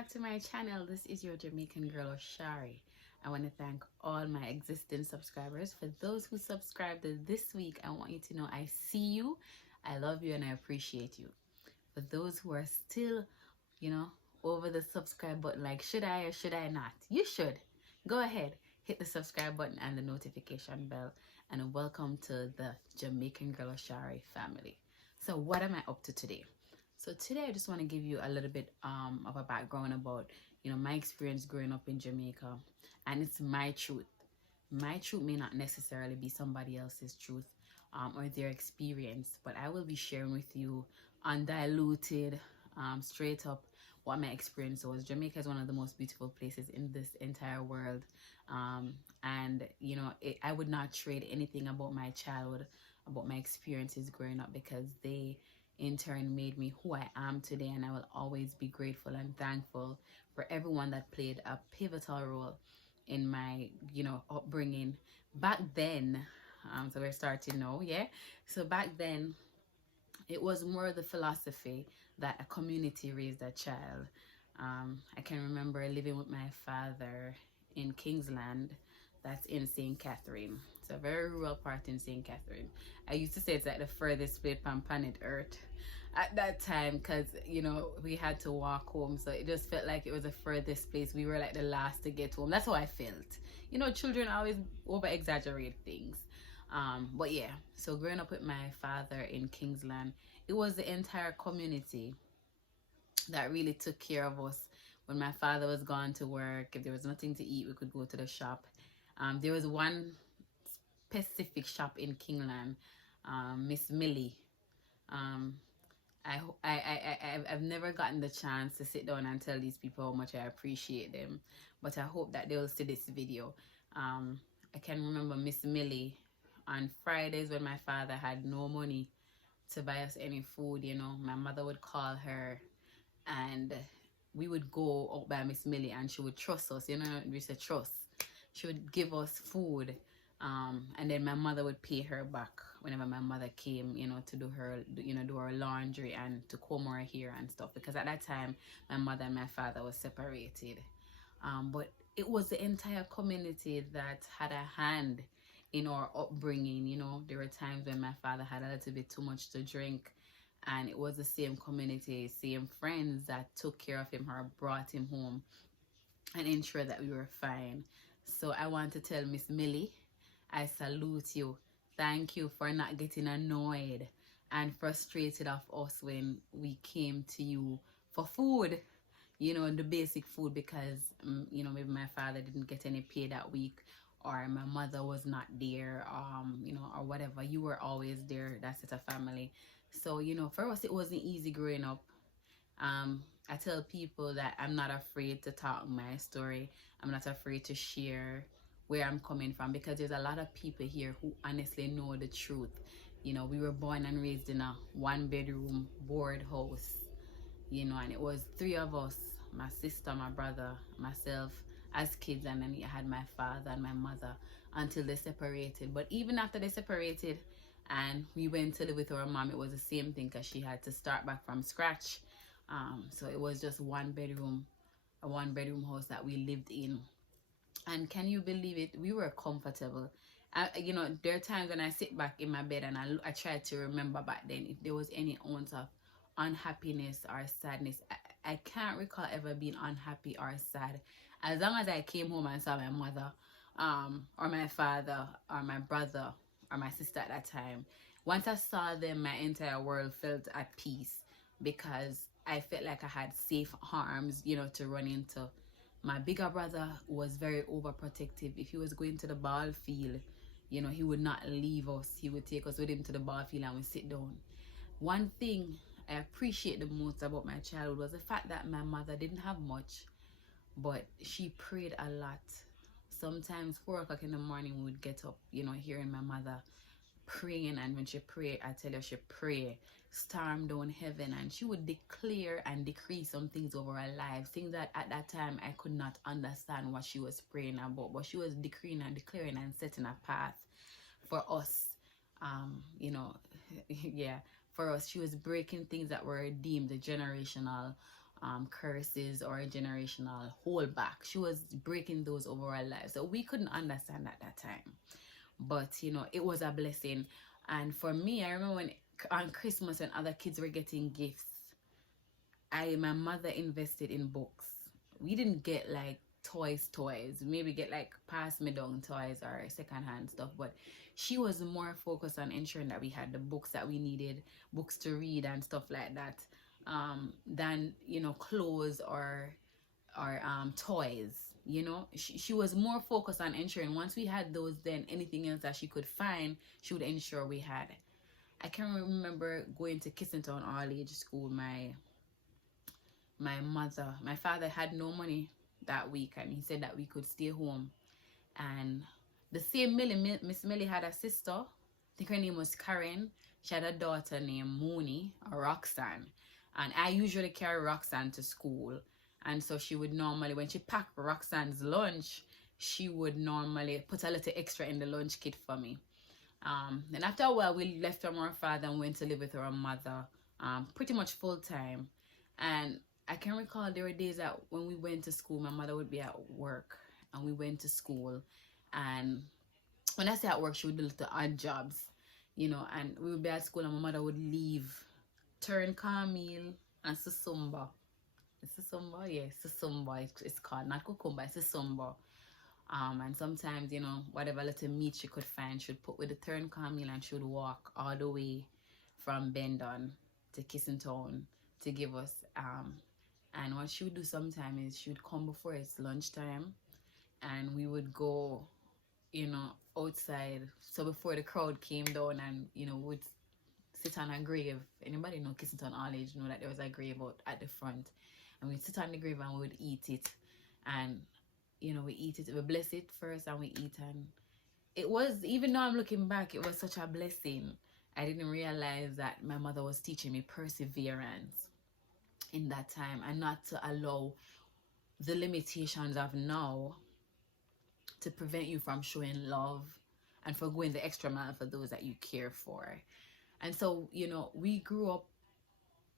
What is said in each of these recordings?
back to my channel. This is your Jamaican girl Oshari. I want to thank all my existing subscribers. For those who subscribed this week, I want you to know I see you, I love you, and I appreciate you. For those who are still, over the subscribe button, like should I or should I not? You should. Go ahead, hit the subscribe button and the notification bell, and welcome to the Jamaican girl Oshari family. So what am I up to today? So today I just want to give you a little bit of a background about, my experience growing up in Jamaica. And it's my truth. My truth may not necessarily be somebody else's truth or their experience, but I will be sharing with you undiluted, straight up what my experience was. Jamaica is one of the most beautiful places in this entire world. I would not trade anything about my childhood, about my experiences growing up, because they in turn made me who I am today, and I will always be grateful and thankful for everyone that played a pivotal role in my upbringing back then. So we're starting now, yeah. So back then it was more the philosophy that a community raised a child. I can remember living with my father in Kingsland, that's in St. Catherine. It's a very rural part in St. Catherine. I used to say it's like the furthest place from planet Earth at that time, because we had to walk home, so it just felt like it was the furthest place. We were like the last to get home. That's how I felt. Children always over exaggerate things. But yeah, so growing up with my father in Kingsland, it was the entire community that really took care of us. When my father was gone to work, if there was nothing to eat, we could go to the shop. There was one specific shop in Kingsland, Miss Millie. I've never gotten the chance to sit down and tell these people how much I appreciate them, but I hope that they will see this video. I can remember Miss Millie on Fridays when my father had no money to buy us any food. My mother would call her and we would go out by Miss Millie, and she would trust us. We said trust. She would give us food, and then my mother would pay her back whenever my mother came, to do her laundry and to comb her hair and stuff, because at that time my mother and my father were separated. But it was the entire community that had a hand in our upbringing. There were times when my father had a little bit too much to drink, and it was the same community, same friends that took care of him or brought him home and ensured that we were fine. So I want to tell Miss Millie, I salute you. Thank you for not getting annoyed and frustrated of us when we came to you for food, the basic food, because, maybe my father didn't get any pay that week, or my mother was not there, or whatever. You were always there. That's it, a family. So, for us, it wasn't easy growing up. I tell people that I'm not afraid to talk my story. I'm not afraid to share where I'm coming from, because there's a lot of people here who honestly know the truth. We were born and raised in a one-bedroom board house, and it was 3 of us, my sister, my brother, myself, as kids, and then I had my father and my mother until they separated. But even after they separated and we went to live with our mom, it was the same thing, because she had to start back from scratch. So it was just a one-bedroom house that we lived in. And can you believe it? We were comfortable. There are times when I sit back in my bed and I try to remember back then if there was any ounce of unhappiness or sadness. I can't recall ever being unhappy or sad. As long as I came home and saw my mother, or my father, or my brother, or my sister at that time, once I saw them, my entire world felt at peace, because I felt like I had safe arms, to run into. My bigger brother was very overprotective. If he was going to the ball field, he would not leave us. He would take us with him to the ball field and we sit down. One thing I appreciate the most about my childhood was the fact that my mother didn't have much, but she prayed a lot. Sometimes 4 o'clock in the morning we would get up, hearing my mother praying, and when she prayed, I tell you, she prayed, storm down heaven, and she would declare and decree some things over our lives, things that at that time I could not understand what she was praying about, but she was decreeing and declaring and setting a path for us. Yeah, for us, she was breaking things that were deemed generational, curses or a generational holdback. She was breaking those over our lives. So we couldn't understand at that time. But, you know, it was a blessing. And for me, I remember when on Christmas when other kids were getting gifts, my mother invested in books. We didn't get like toys, maybe get like pass me down toys or secondhand stuff, but she was more focused on ensuring that we had the books that we needed, books to read and stuff like that, than, you know, clothes or toys. You know, she was more focused on ensuring once we had those, then anything else that she could find, she would ensure we had. I can remember going to Kissington All Age School. My father had no money that week, and he said that we could stay home. And the same Miss Millie had a sister. I think her name was Karen. She had a daughter named Mooney or Roxanne. And I usually carry Roxanne to school. And so she would normally, when she packed Roxanne's lunch, she would normally put a little extra in the lunch kit for me. Then after a while, we left from our father and went to live with our mother, pretty much full time. And I can recall there were days that when we went to school, my mother would be at work and we went to school. And when I say at work, she would do little odd jobs, you know, and we would be at school and my mother would leave turn cornmeal and susumba. It's susumba? Yeah, susumba. It's called, not cucumber, it's susumba. And sometimes, you know, whatever little meat she could find, she'd put with the turn cornmeal and she would walk all the way from Bendon to Kissington to give us. And what she would do sometimes is she would come before it's lunchtime and we would go, you know, outside. So before the crowd came down and, you know, would sit on a grave. Anybody know Kissington All Age know that there was a grave out at the front. And we'd sit on the grave and we would eat it. And, you know, we eat it. We bless it first and we eat. And it was, even though I'm looking back, it was such a blessing. I didn't realize that my mother was teaching me perseverance in that time and not to allow the limitations of now to prevent you from showing love and for going the extra mile for those that you care for. And so, you know, we grew up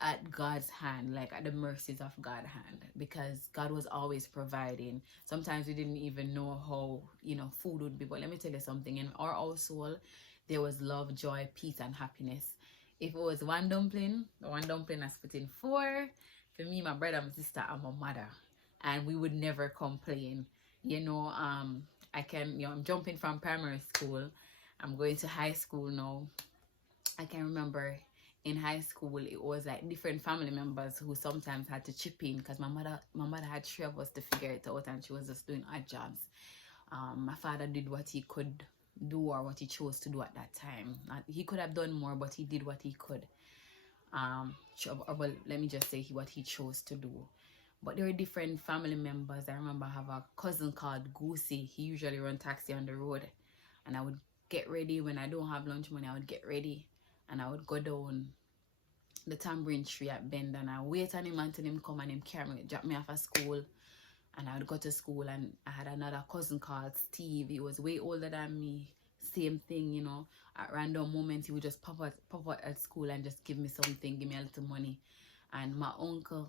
at God's hand, like at the mercies of God's hand, because God was always providing. Sometimes we didn't even know how, you know, food would be. But let me tell you something, in our household, there was love, joy, peace, and happiness. If it was one dumpling, the one dumpling I split in four. For me, my brother, my sister, and my mother. And we would never complain. You know, I'm jumping from primary school. I'm going to high school now. I can remember in high school, it was like different family members who sometimes had to chip in because my mother had three of us to figure it out and she was just doing odd jobs. My father did what he could do or what he chose to do at that time. He could have done more, but he did what he could. Well, let me just say what he chose to do. But there were different family members. I remember I have a cousin called Goosey. He usually run taxi on the road. And I would get ready. When I don't have lunch money, I would get ready. And I would go down the tambourine tree at Bend. And I wait on him until him come and him carry me, drop me off at school. And I would go to school. And I had another cousin called Steve. He was way older than me. Same thing, you know. At random moments, he would just pop out at school and just give me something, give me a little money. And my uncle,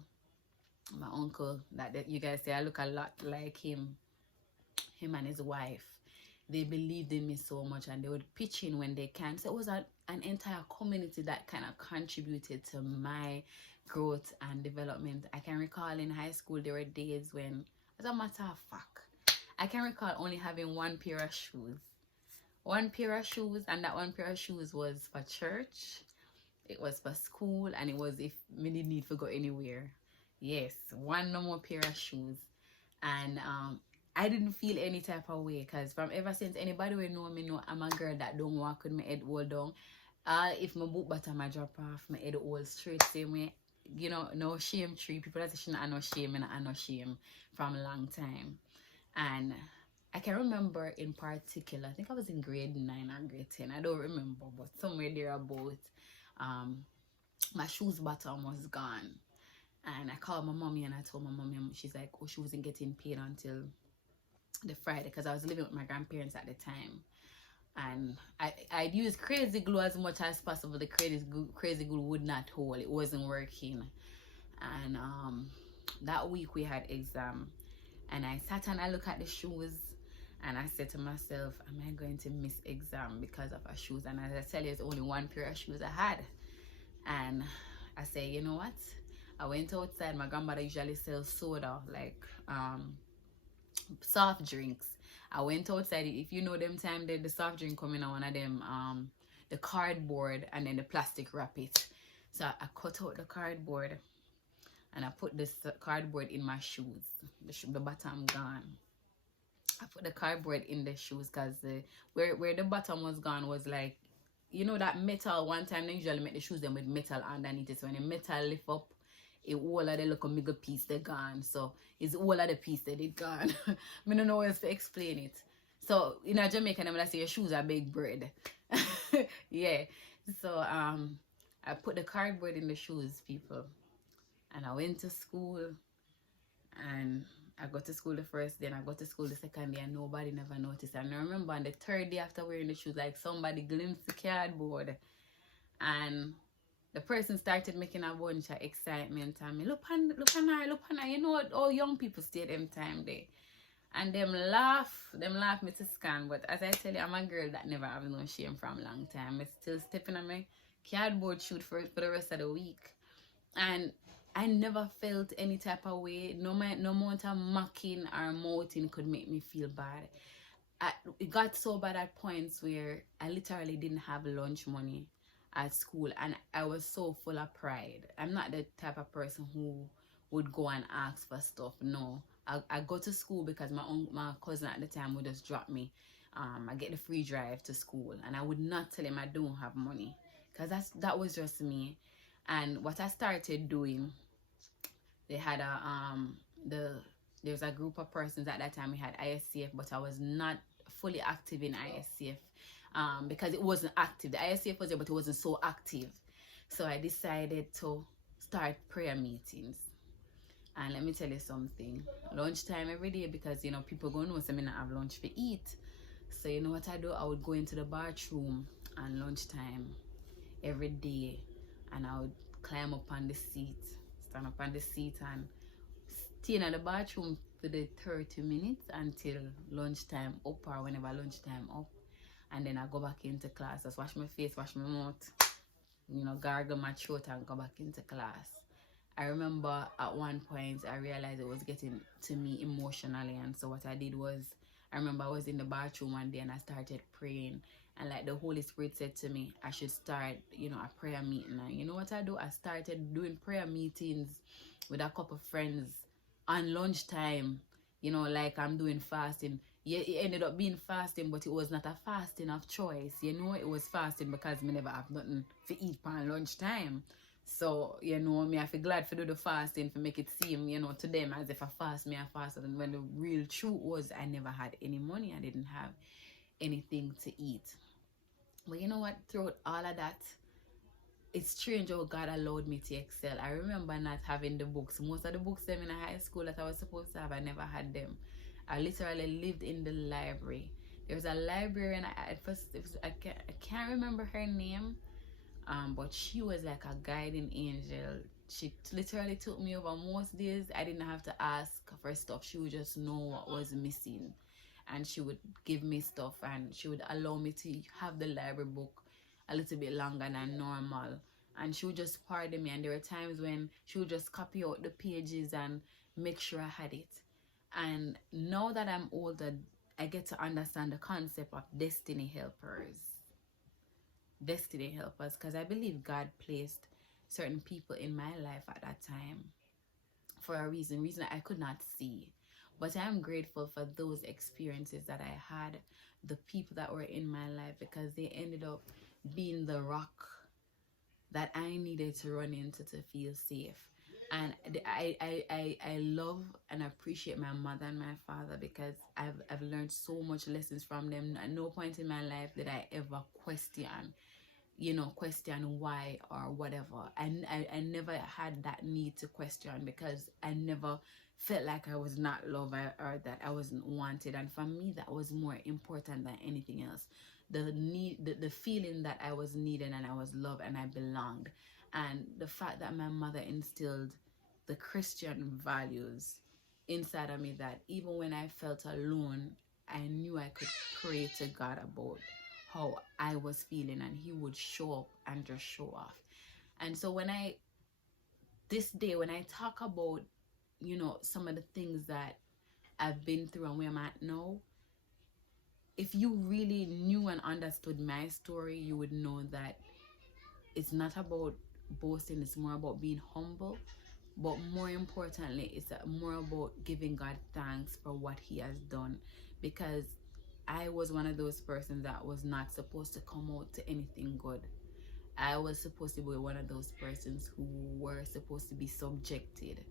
that you guys say I look a lot like him and his wife, they believed in me so much and they would pitch in when they can. So it was an entire community that kind of contributed to my growth and development. I can recall in high school there were days when, as a matter of fact, I can recall only having one pair of shoes, and that one pair of shoes was for church, it was for school, and it was if me didn't need to go anywhere. Yes, one no more pair of shoes. And I didn't feel any type of way because from ever since anybody will know me know I'm a girl that don't walk with my head hold down. If my boot bottom I drop off, my head hold straight same way. You know, no shame tree. People that say I no shame and I no shame from a long time. And I can remember in particular, I think I was in grade 9 or grade 10. I don't remember, but somewhere there about my shoes bottom was gone. And I called my mommy and I told my mommy, she's like, oh, she wasn't getting paid until the Friday because I was living with my grandparents at the time. And I'd use crazy glue as much as possible. The crazy glue would not hold. It wasn't working. And that week we had exam, and I sat and I look at the shoes, and I said to myself, am I going to miss exam because of our shoes? And as I tell you, it's only one pair of shoes I had. And I say, you know what, I went outside. My grandmother usually sells soda, like soft drinks. I went outside. If you know them time, the soft drink coming on one of them, the cardboard, and then the plastic wrap it. So I cut out the cardboard, and I put this cardboard in my shoes. The bottom gone. I put the cardboard in the shoes because where the bottom was gone was like, you know, that metal. One time they usually make the shoes them with metal underneath it. So when the metal lift up, it all of the little middle piece they gone. So it's all of the piece that it gone. I don't know how else to explain it. So in a Jamaican, when I say your shoes are big bread. Yeah. So I put the cardboard in the shoes, people. And I went to school, and I got to school the first day, and I got to school the second day, and nobody never noticed. And I remember on the third day after wearing the shoes, like somebody glimpsed the cardboard, and the person started making a bunch of excitement. And me, look on her. You know what? All young people stay them time there. And them laugh me to scan. But as I tell you, I'm a girl that never have no shame from a long time. I'm still stepping on my cardboard shoot for the rest of the week. And I never felt any type of way. No amount of mocking or mouthing could make me feel bad. It got so bad at points where I literally didn't have lunch money at school, and I was so full of pride. I'm not the type of person who would go and ask for stuff. No, I go to school because my cousin at the time would just drop me. I get the free drive to school, and I would not tell him I don't have money, because that was just me. And what I started doing, they had there's a group of persons at that time. We had ISCF, but I was not fully active in ISCF because it wasn't active. The ISCF was there, but it wasn't so active. So I decided to start prayer meetings. And let me tell you something, lunchtime every day, because you know people gonna know some I have lunch to eat. So you know what I do? I would go into the bathroom and lunchtime every day, and I would climb up on the seat, stand up on the seat, and stay in the bathroom for the 30 minutes until lunchtime up, or whenever lunchtime up. And then I go back into class. Just wash my face, wash my mouth, you know, gargle my throat, and go back into class. I remember at one point I realized it was getting to me emotionally, and so what I did was, I remember I was in the bathroom one day and I started praying, and like the Holy Spirit said to me, I should start, you know, a prayer meeting. And you know what I do? I started doing prayer meetings with a couple of friends on lunchtime, you know, like I'm doing fasting. Yeah, it ended up being fasting, but it was not a fasting of choice, you know. It was fasting because me never have nothing to eat on lunchtime. So, you know, me I feel glad for do the fasting to make it seem, you know, to them as if I fasted. And when the real truth was, I never had any money. I didn't have anything to eat. But you know what? Throughout all of that, it's strange how God allowed me to excel. I remember not having the books. Most of the books them in high school that I was supposed to have, I never had them. I literally lived in the library. There was a librarian. I can't remember her name. But she was like a guiding angel. She literally took me over most days. I didn't have to ask for stuff. She would just know what was missing, and she would give me stuff, and she would allow me to have the library book a little bit longer than normal. And she would just pardon me, and there were times when she would just copy out the pages and make sure I had it. And now that I'm older, I get to understand the concept of destiny helpers, because I believe God placed certain people in my life at that time for a reason I could not see. But I am grateful for those experiences that I had, the people that were in my life, because they ended up being the rock that I needed to run into to feel safe. And I love and appreciate my mother and my father, because I've learned so much lessons from them. At no point in my life did I ever question why or whatever. I never had that need to question, because I never felt like I was not loved or that I wasn't wanted. And for me, that was more important than anything else. The feeling that I was needed and I was loved and I belonged. And the fact that my mother instilled the Christian values inside of me, that even when I felt alone, I knew I could pray to God about how I was feeling, and he would show up and just show off. And so when I talk about, some of the things that I've been through and where I'm at now, if you really knew and understood my story, you would know that it's not about boasting, it's more about being humble. But more importantly, it's more about giving God thanks for what he has done. Because I was one of those persons that was not supposed to come out to anything good. I was supposed to be one of those persons who were supposed to be subjected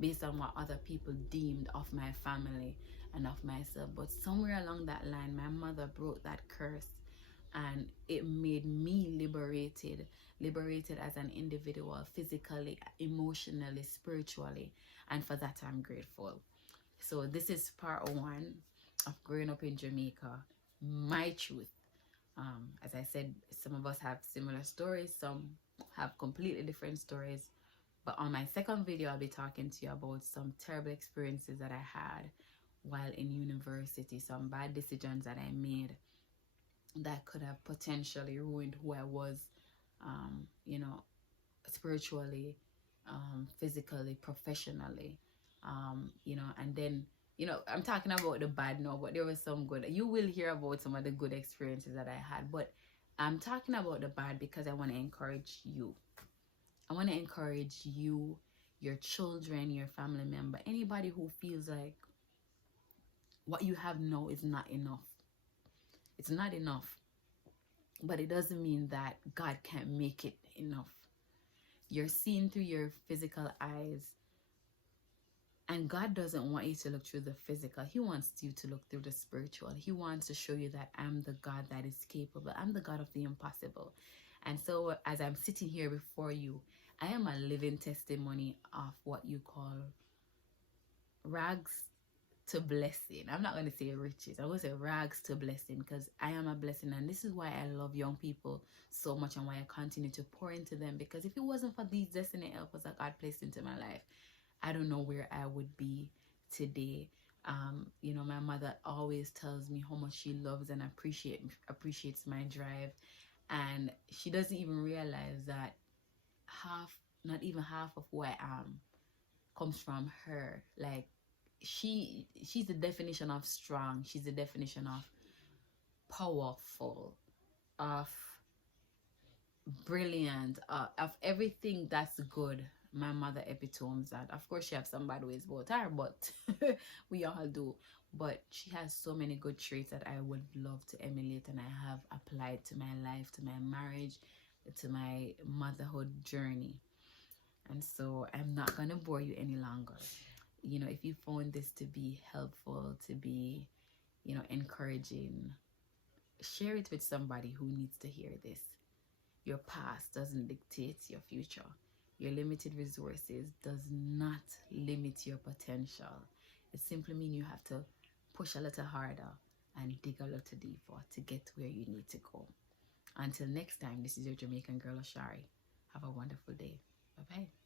based on what other people deemed of my family and of myself. But somewhere along that line, my mother broke that curse, and it made me liberated as an individual, physically, emotionally, spiritually. And for that, I'm grateful. So this is part 1 of growing up in Jamaica, my truth. As I said, some of us have similar stories, some have completely different stories. But on my second video, I'll be talking to you about some terrible experiences that I had while in university, some bad decisions that I made that could have potentially ruined who I was, spiritually, physically, professionally, and then, I'm talking about the bad now, but there was some good. You will hear about some of the good experiences that I had, but I'm talking about the bad because I want to encourage you. I want to encourage you, your children, your family member, anybody who feels like what you have now is not enough. It's not enough. But it doesn't mean that God can't make it enough. You're seeing through your physical eyes, and God doesn't want you to look through the physical. He wants you to look through the spiritual. He wants to show you that I'm the God that is capable. I'm the God of the impossible. And so as I'm sitting here before you, I am a living testimony of what you call rags to blessing. I'm not going to say riches. I'm going to say rags to blessing, because I am a blessing. And this is why I love young people so much, and why I continue to pour into them. Because if it wasn't for these destiny helpers that God placed into my life, I don't know where I would be today. My mother always tells me how much she loves and appreciates my drive. And she doesn't even realize that not even half of who I am comes from her. Like, she's the definition of strong. She's the definition of powerful, of brilliant, of everything that's good. My mother epitomes that. Of course, she has some bad ways about her, but we all do. But she has so many good traits that I would love to emulate, and I have applied to my life, to my marriage, to my motherhood journey. And so I'm not going to bore you any longer. If you found this to be helpful, to be, encouraging, share it with somebody who needs to hear this. Your past doesn't dictate your future. Your limited resources does not limit your potential. It simply means you have to push a little harder and dig a little deeper to get where you need to go. Until next time, this is your Jamaican girl, Ashari. Have a wonderful day. Bye-bye.